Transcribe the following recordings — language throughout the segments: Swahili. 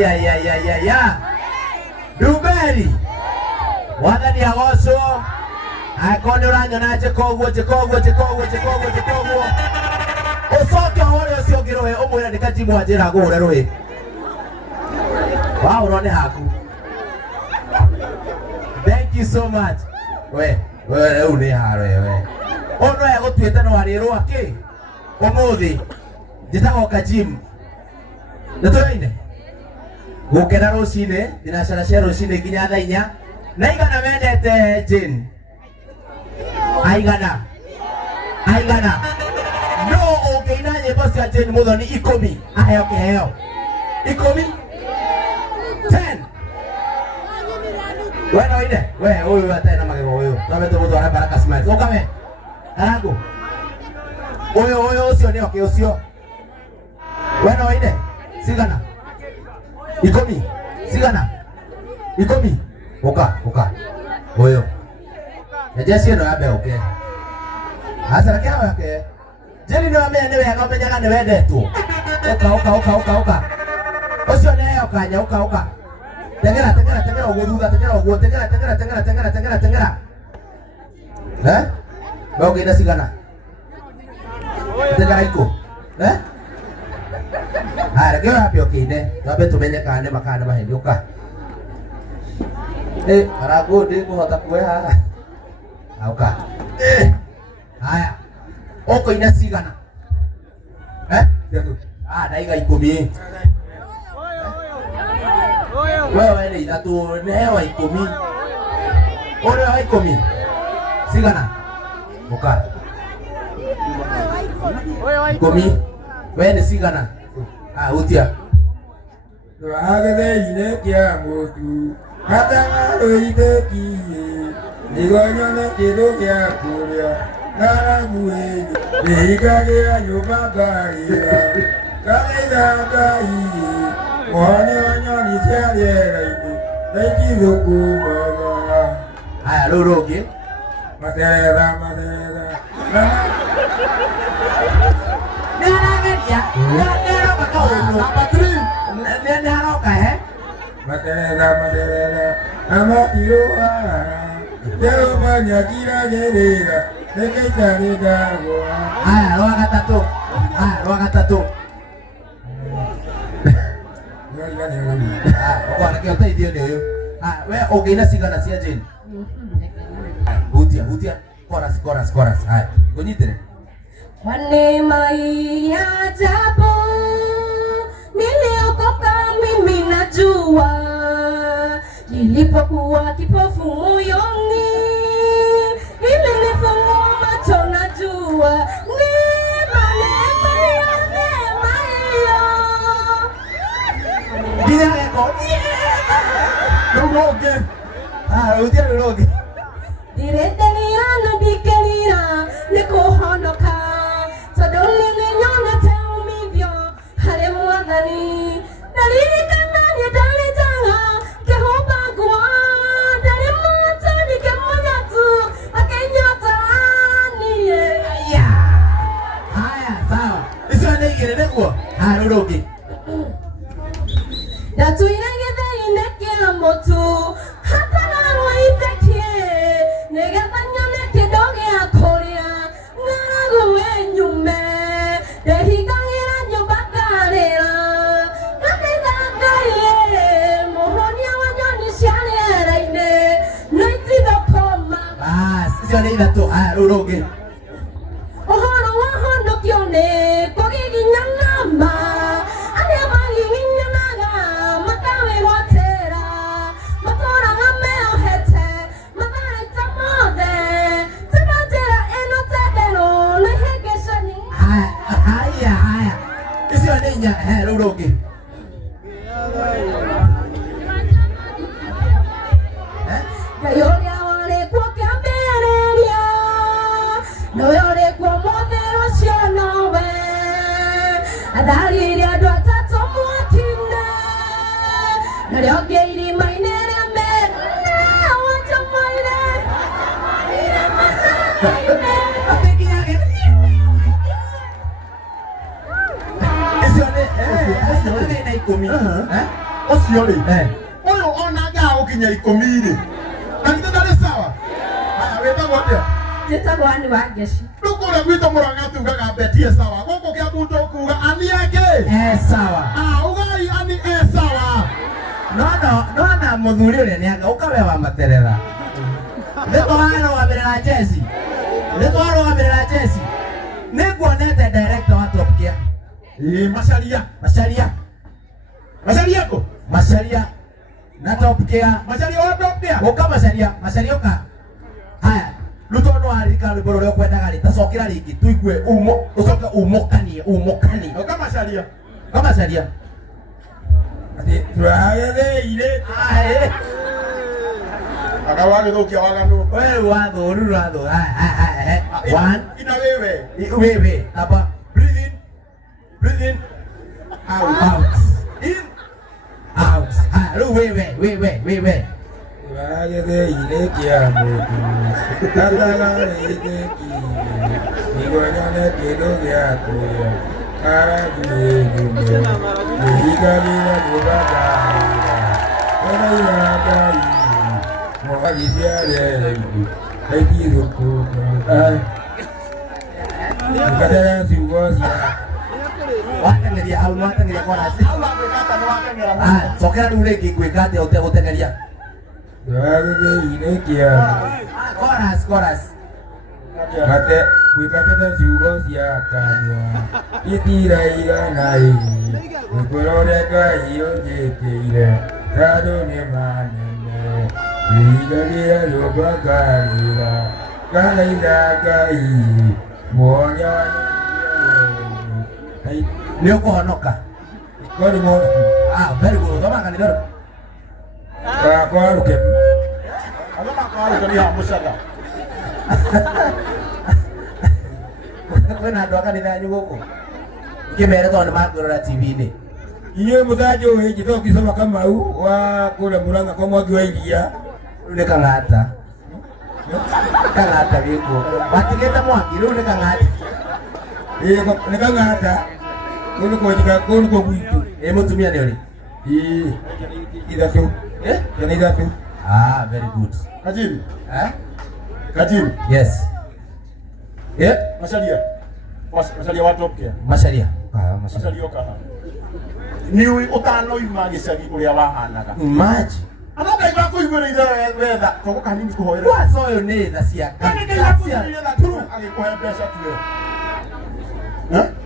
ya. Duberi. Wathani agoco. Akonde uranyona Jekoguo. Ucoke hore ucio ngiroe umwira ndikajimu anjira ngure rui. Wow, urone haku. Thank you so much. We uni harwe we. Ono ya gutuite no ari rwaki. Umuthi. Njitagoka gym. Nitoine. Gukena rucine, ndinacana cia rucine nginya thaa 4. Na igana wendete Jane. Aigana. No ungeina nyimbo cia Jane Muthoni 10. Aheo kiheo. 10. 10. Bueno ine. We uyu atena magego uyu. Twabe tumutwara Baraka Smiles. Ukame. Arago. Uyu ucio ni oke ucio. Bueno ine. Sigana. 10. Sigana. 10. Uka. Uyu. Najasi no abe oke. Asara kia wake. Jeni no ame ne wega omenyaga ne wendetwo. Uka. Ucio ne yo kanya uka. Tengera uguthutha, tengera. Bauge ina sigana. Tengera iko. Reke hapi okinde. Twabe tumenye kane makane mahendi uka. Arago ndi kuhota kueha. Uka. Haya. Oko ina sigana. Daiga 10. Wewe ni itatu newa 10. Ore wa 10. Sigana. Uka. 10. Wewe ni sigana. Utia. Tuagede ine kia motu. Kata roide ki. Nigonyo ne kido kia kuria. Naramuwe. Ikage ayoba garia. Kaida gai. Mwani nisialia ini. Naikizo kumaga. Haya loroge. Matera. Narageria. Nero bakao. Number 3. Nero kae. Matera. Ama iroha. Deo manya kira gerera. Nekaita nidago. Haya roa gatatu. Bwana kia utaithio ni uyu. We ungeina sigana cia Jane. Hutia. Chorus. Haya. Kunyitire. Kwa neema ya ajabu niliokoka mimi najua, nilipokuwa kipofu moyoni ilinifungua macho najua. Neema Loroge. Hutia loroge. Direteriana dikelira nikuhonoka sadoli ninyona teumivyo hare mwathani dalili kanani dalitanga kehobagwa dali motani kemunyatu akenyotani Haya sawa. Isio ndigire niguo. Loroge. Datuiragithe inekia motu hatana waitekie negatanyone kidoge akoria ngaragu enyume dehigangira nyumba karira ngatithangarie muhonia wanyoni ciarĩera-inĩ naitithokoma. Isio nĩ ithatu. Loroge. Ũhoro wa honokio nĩ kũgiginyana arĩa magiginyanaga makawĩgwatĩra matũũraga meohete matharaita mothe tiga njĩra ĩno tenderũ nĩ ihĩngĩcani. Haya. Isio nĩ 4. Loroge. Ngai ũrĩa warĩ kuo kĩambĩrĩria nowe ũrĩ kuo mũthĩ ũcio nowe atharire andũ atatũ mwaki-inĩ na rĩongĩ irima-inĩ rĩa mene wanjamaire Isio nĩ 10. Ucio ri. Uyu onaga ukinya 10 ri. Kanitha ndari sawa. Haya wetagwo atia? Njĩtagwo Anĩ wa Ngeci. Ndukũrĩa gwitũ Mũrang'a tugaga betie sawa. Gũkũ Kĩambu kuga Anĩ ake. Sawa. Ugai Anĩ sawa. No mũthuri ũrĩa nĩ anga ũkawe wa materera. Nĩtwarũgamĩrĩra Jesse. Nĩtwarũgamĩrĩra Jesse. Nĩnguonete director wa Top Gear. Macharia ko? Macharia. Na Top Gear. Macharia wa Top Gear. Ũka Macharia ũka. Haya. Lutono arika rwĩmbo rũrĩa ũkwendaga rĩtacokera rĩngĩ tuigue ũcoke umũkanie. Ũka Macharia. Ati turagereire. Akawage thukia waganu. Wewe watho. One. Ina wewe. Tapa. Breathe in. Out. In. Out. Wewe. Turagereire Kĩambu. Tatagarĩte ki. Nĩguonyane kĩndũ gĩa kũrĩa. Araguĩgume. Nĩhigarĩra gũthagarĩra. Ũraira Ngai. Mũgagĩciarĩra ingĩ. Kaingĩ thũkũma. Ũkatera ciugo cia. Watengeria hau watengeria chorus. Cokera rĩu rĩngĩ ngwĩka atĩa ũtegũtengeria? Turagereire Kĩambu. Chorus. Mate gwĩkatĩra ciugo cia kanua. Itiraira na ĩgi. Gũkũra ũrĩa Ngai ũnjĩkĩire. Tandũ nĩ manene. Nĩhingagĩra nyũmba ngarĩra. Nganaitha Ngai. Muonya wa Nĩ ũkũhonoka. Very good. Thoma kanitha. Gakwa rũkemu. Ni hamucaga. Kwĩna andũ a kanitha yanyu gũkũ. Ngĩmere tondũ nĩmakwĩrora TV-inĩ. Inyuĩ mũthanjũ hĩngi to ngĩcoma Kamau wa kũrĩa Mũrang'a kwa Mwangi wa Iria. Rĩu nĩ Kang'ata. Kang'ata gĩkuo. Watigĩte Mwangi rĩu nĩ Kang'ata. Nĩ Kang'ata. Kũu nĩ kũo gwitũ. Mũtumia nĩ ũrĩ? Ithatũ. Ciana ithatũ. Very good. Kajini. Yes. Macharia wa Top Gear. Macharia. Macharia kana. Niwe utanoima gĩcagi ũrĩa wahanaga. Maji. Anoka iba kũiguĩrĩire wetha. Toko kanini kũhoera. Waco ũyũ nĩ tha cia turu agĩkũhe mbeca tuwe.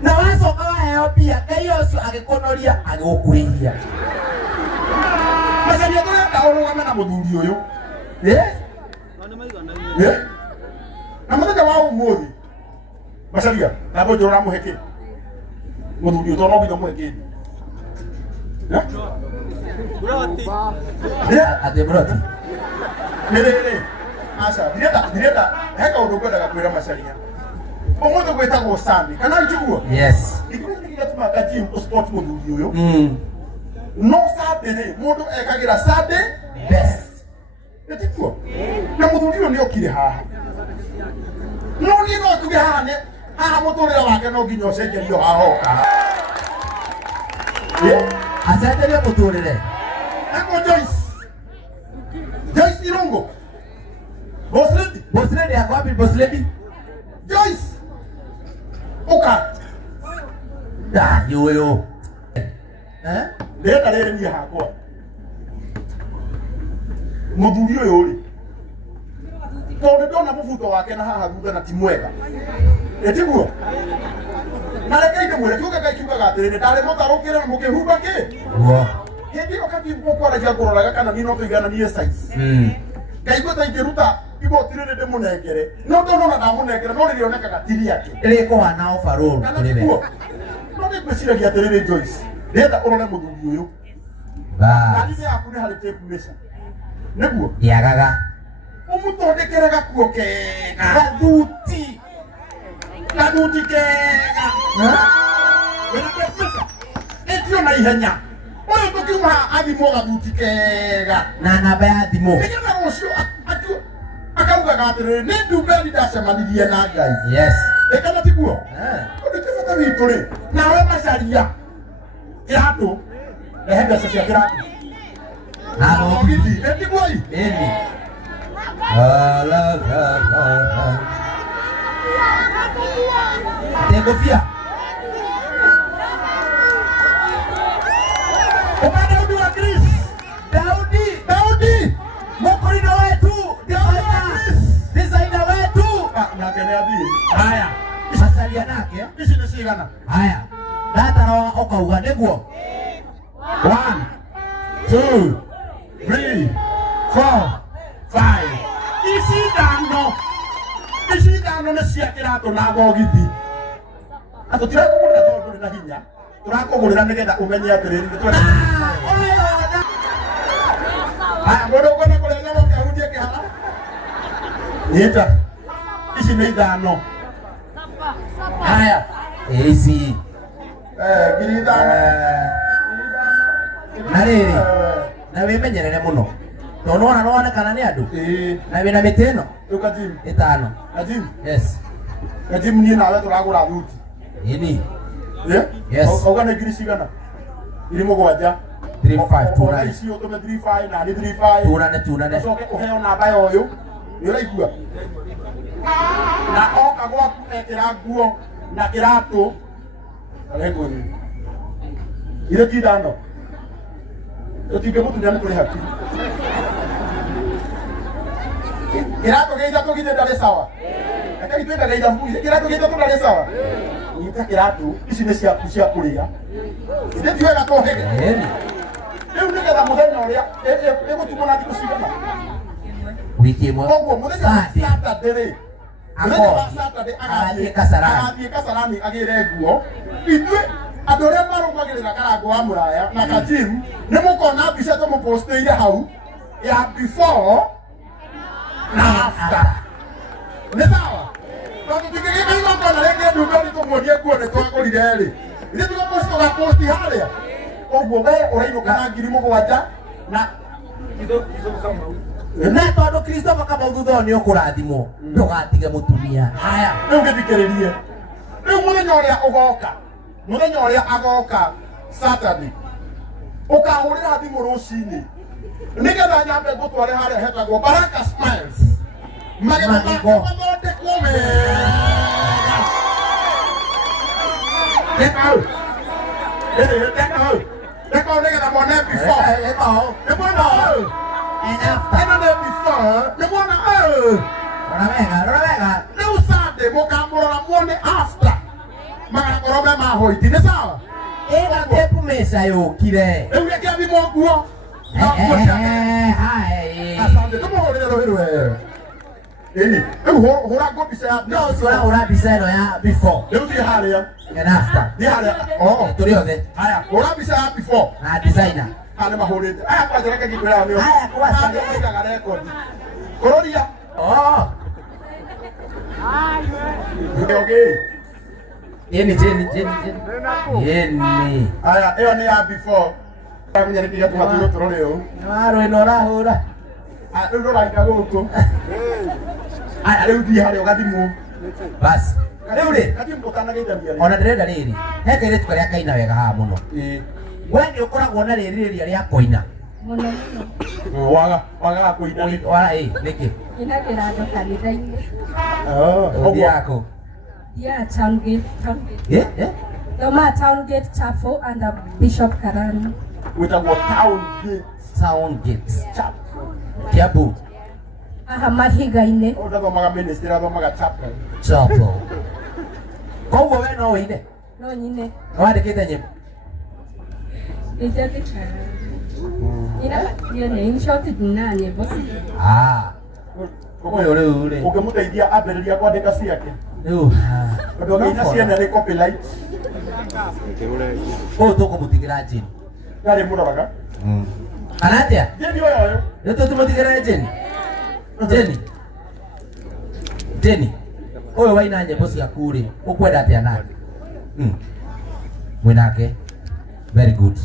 Na wacoka waheo mbia Ngai ũcio agĩkũnoria agĩgũkũrĩhia. Macharia tũrenda ũrũgame na mũthuri ũyũ. Na mũthenya wa ũmũthĩ. Macharia, na mbũnjũ ũramũhe kĩ? Mũthuri ũyũ tondũ no nginya ũmũhe kĩ? Ati broti. Nĩrĩrĩ. Aca, ndirenda heka ũndũ ngwendaga kwĩra Macharia. Ũmũthĩ gwĩtagwo Sunday. Kana njiguo? Yes. Gĩkũrũ gĩgatũma Kajini ũsport mũthuri ũyũ. No Sunday rĩ, mũndũ ekagĩra Sunday best. Nĩtikuo? Na mũthuri ũyũ nĩokire haha. No niĩ no tuge haha mũtũrĩre wake no nginya ũcenjerio hahoka. Acenjerie mũtũrĩre. Eko Joyce Irungu. Boss lady yako wapi boss lady? Joyce. Uka. Yoyo. Ndĩrenda rĩrĩ niĩ hakwa. Mũthuri ũyũ rĩ. Tondũ ndona mũbuto wake na haha thutha na ti mwega. Ĩtiguo? Na reke ndĩmwĩre kiuga Ngai kiugaga atĩrĩrĩ ndarĩ mũtarũkĩre na mũkĩhumba kĩ? Hĩndĩ ĩyo Kajini kwaragia ngũroraga kana niĩ no tũigananie size. Ngaigua ta ingĩruta igoti rĩrĩ ndĩmũnengere. No ndona ndamũnengere no rĩrĩonekaga ti rĩake. Rĩkũhana overall kũrĩ we. No nĩngwĩciragia atĩrĩrĩ Joyce. Ndĩrenda ũrore mũthuri ũyũ. Kanitha yaku nĩ harĩ tape measure. Nĩguo? Yagaga. Ũmũthondekere gakuo kega. Gathũti kega. Wĩna tape measure? Ĩtio na ihenya. Ũyũ tũkiuma athimwo gathuti kega. Na namba ya thimũ. Nĩgetha rũciũ akaugaga atĩrĩrĩ nĩ ndumbendi ndacemanirie na Ngai. Yes. Ĩkana tiguo? Ũndĩkĩbata witũ rĩ. Nawe Macharia. Kĩratũ. Rehe mbeca cia kĩratũ. Agogiti. Eti boy. Eni. Ala. Tegofia. Upande wa Chris. Daudi. Mokorino wetu. Designer wetu. Na kenea di. Haya. Masalia nake. Ici ni cigana. Haya. Data no okauga niguo. 1 2 3 4 5. Ici ndano nĩ cia kĩratũ na gogiti. Tũtirakũgũrĩra tondũ ndũrĩ na hinya. Tũrakũgũrĩra nĩgetha ũmenye atĩrĩrĩ nĩtwenda. Haya, mũndũ ũkwenda kũrĩa nyamũ kĩhutie kĩhara. Nyita. Ici nĩ ithano. Haya. Easy. Ngiri ithano. Na rĩrĩ. Na wĩmenyerere mũno. Tondũ ona no onekana nĩ andũ. Na wĩna mĩtĩ ĩno. Ũka Jim. Ĩtano. Jim. Yes. Jim niĩ nawe tũragũra thuti. Ini. Yes. Ũga nĩ ngiri cigana? Ngiri mũgwanja. 3529. Ici ũtũme 35 na nĩ 35. Tunane. Ũcoke ũheo namba ya ũyũ. Nĩ ũraigua? Na oka gwaku ekĩra nguo na kĩratũ. Arekoni. Ile ti ithano. Tũtingĩmũtunya nĩ kũrĩ hakiri. Kĩratũ gĩa ithatũ githĩ ndarĩ sawa? Reke ithuĩ gĩa ithatũ kĩratũ gĩa ithatũ ndarĩ sawa? Nyita kĩratũ, ici nĩ ciaku cia kũrĩa. Ithe ti wega tũhĩge. Rĩu nĩgetha mũthenya ũrĩa ĩgũtumwo na thikũ cigana? Wiki ĩmwe. Koguo mũthenya wa Saturday mũthenya wa Saturday agathiĩ Kasarani agĩre nguo. Ithuĩ andũ arĩa marũmagĩrĩra Karango wa Mũraya na Kajim nĩ mũkona mbica tũmũpostĩire hau ya before na after. Nĩ sawa? Tondũ tũngĩgĩka igongona rĩngĩ ndumbe tũmuonie nguo nĩ twagũrire rĩ. Ithuĩ tũgaposti harĩa. Koguo we ũrainũka na ngiri mũgwanja na na tondũ Christopher Kamau thutha nĩ ũkũrathimwo ndũgatige mũtumia. Haya, rĩu gĩthikĩrĩrie. Rĩu mũthenya ũrĩa agoka Saturday ũkahũrĩra thimũ rũcinĩ nĩgetha nyambe ngũtware harĩa hetagwo Baraka Smiles. Magego mathondekwo wega. Reka hau nĩgetha mone before. Nĩ mwona hau. Ĩno nĩ before. Nĩ mwona hau. Rora wega. Rĩu Sunday mũkamũrora muone after. Magakorwo me mahoiti. Nĩ sawa? Ĩga tepu mesa yũkire. Rĩu gĩkĩathimwo nguo. Asante. Tũmũhũrĩre rũhĩ rwe. Rĩu hũra nguo mbica ya no ũcio ũrahũra mbica ĩno ya before. Rĩu thiĩ harĩa. And after. Thiĩ harĩa. Tũrĩ othe. Haya, hũra mbica ya before. Na designer. Nĩ mahũrĩte. Aya kwanza reke ngĩkwĩra nĩo. Haya kwanza. Nĩaigaga rekondi. Kũrũria. Okay. Yeni. Aya, ĩyo nĩ ya before. Kamenya nĩkĩga tũmathiĩ tũrore ũũ. Waro ĩno ũrahũra. Rĩu rũrainga gũkũ. Aya, rĩu thiĩ harĩa ũgathimwo. Basi. Rĩu rĩ. Kathimwo ũtanagĩithania rĩ. Ona ndĩrenda rĩrĩ. He kairĩtu karĩa kaina wega haha mũno. We nĩ ũkoragwo na rĩrĩrĩria rĩa kũina. Mũno. Wagaga kũina nĩ. Nĩkĩ? Inagĩra andũ kanitha-inĩ. Ũthiĩ yako. Yeah, Town Gate. Thoma Town Gate Chapel under Bishop Karani. Wĩtagwo Town Gate Chapel. Kiambu. Aha mahiga-inĩ. Ndathomaga ministry athomaga chapel. Koguo we no ũine? No nyine. Wandĩkĩte nyĩmbo? Ijandĩka. Nĩ inshoti na nyĩmbo. Ũyũ rĩu rĩ. Ũngĩmũteithia ambĩrĩria kwandĩka ciake. Rĩu. Tondũ ngĩina ciene nĩ copyright. Ũyũ tũkũmũtigĩra njĩni. Ndarĩ mũroraga. Kana atĩa? Njĩni ũyũ. Rĩu tũtũmũtigĩre njĩni. Njĩni. Ũyũ waina nyĩmbo ciaku rĩ, ũkwenda atĩa nake? Mwĩnake. Very good.